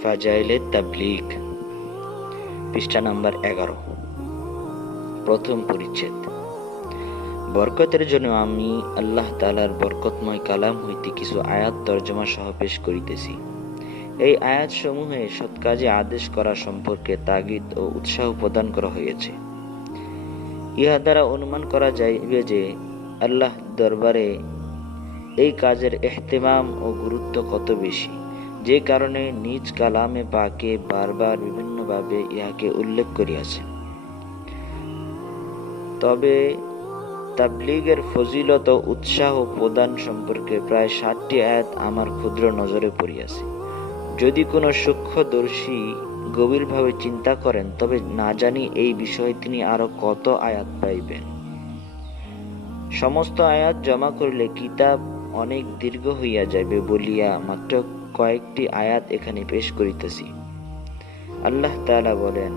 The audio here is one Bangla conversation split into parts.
ফাজাইলে তাবলীগ, পৃষ্ঠা নাম্বার 11, প্রথম পরিচ্ছেদ। বরকতের জন্য আমি আল্লাহ তাআলার বরকতময় কালাম হইতে কিছু আয়াত তর্জমা সহ পেশ করিতেছি। এই আয়াত সমূহে সৎ কাজে আদেশ করা সম্পর্কে তাগিদ ও উৎসাহ প্রদান করা হয়েছে। ইহা দ্বারা অনুমান করা যাইবে যে আল্লাহ দরবারে এই কাজের এহতেমাম ও গুরুত্ব কত বেশি, যে কারণে নিজ কালামে পাকে বারবার বিভিন্নভাবে ইহাকে উল্লেখ করিয়াছেন। তবে তাবলীগের ফজিলত ও উৎসাহ প্রদান সম্পর্কে প্রায় 60টি আয়াত আমার ক্ষুদ্র নজরে পড়িয়াছে। যদি কোনো সূক্ষ্মদর্শী গভীরভাবে চিন্তা করেন, তবে না জানি এই বিষয়ে তিনি আরো কত আয়াত পাইবেন। সমস্ত আয়াত জমা করিলে কিতাব অনেক দীর্ঘ হইয়া যাইবে বলিয়া মাত্র কয়েকটি আয়াত এখানে পেশ করিতেছি। আল্লাহ তাআলা বলেন,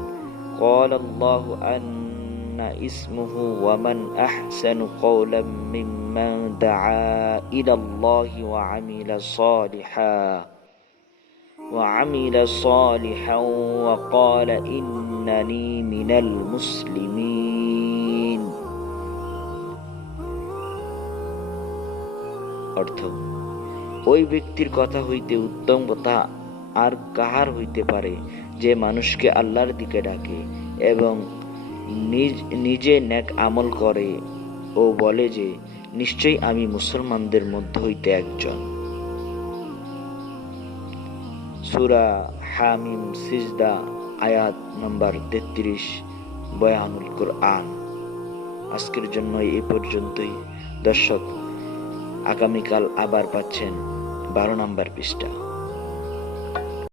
ক্বালাল্লাহু আন্না ইসমুহু ওয়া মান আহসানু ক্বাওলাম মিম্মান দাআ ইলাল্লাহি ওয়া আমিলা সালিহান ওয়া ক্বালা ইন্নানী মিনাল মুসলিমিন। অর্থ, ওই ব্যক্তির কথা হইতে উত্তম কথা আর কাহার হইতে পারে যে মানুষকে আল্লাহর দিকে ডাকে এবং নিজে নেক আমল করে ও বলে যে নিশ্চয়ই আমি মুসলমানদের মধ্য হইতে একজন। সূরা হামিম সিজদা, আয়াত নম্বর 33, বয়ানুল কুরআন। আজকের জন্য এই পর্যন্তই দর্শক। আগামীকাল আবার পাচ্ছেন 12 নম্বর পৃষ্ঠা।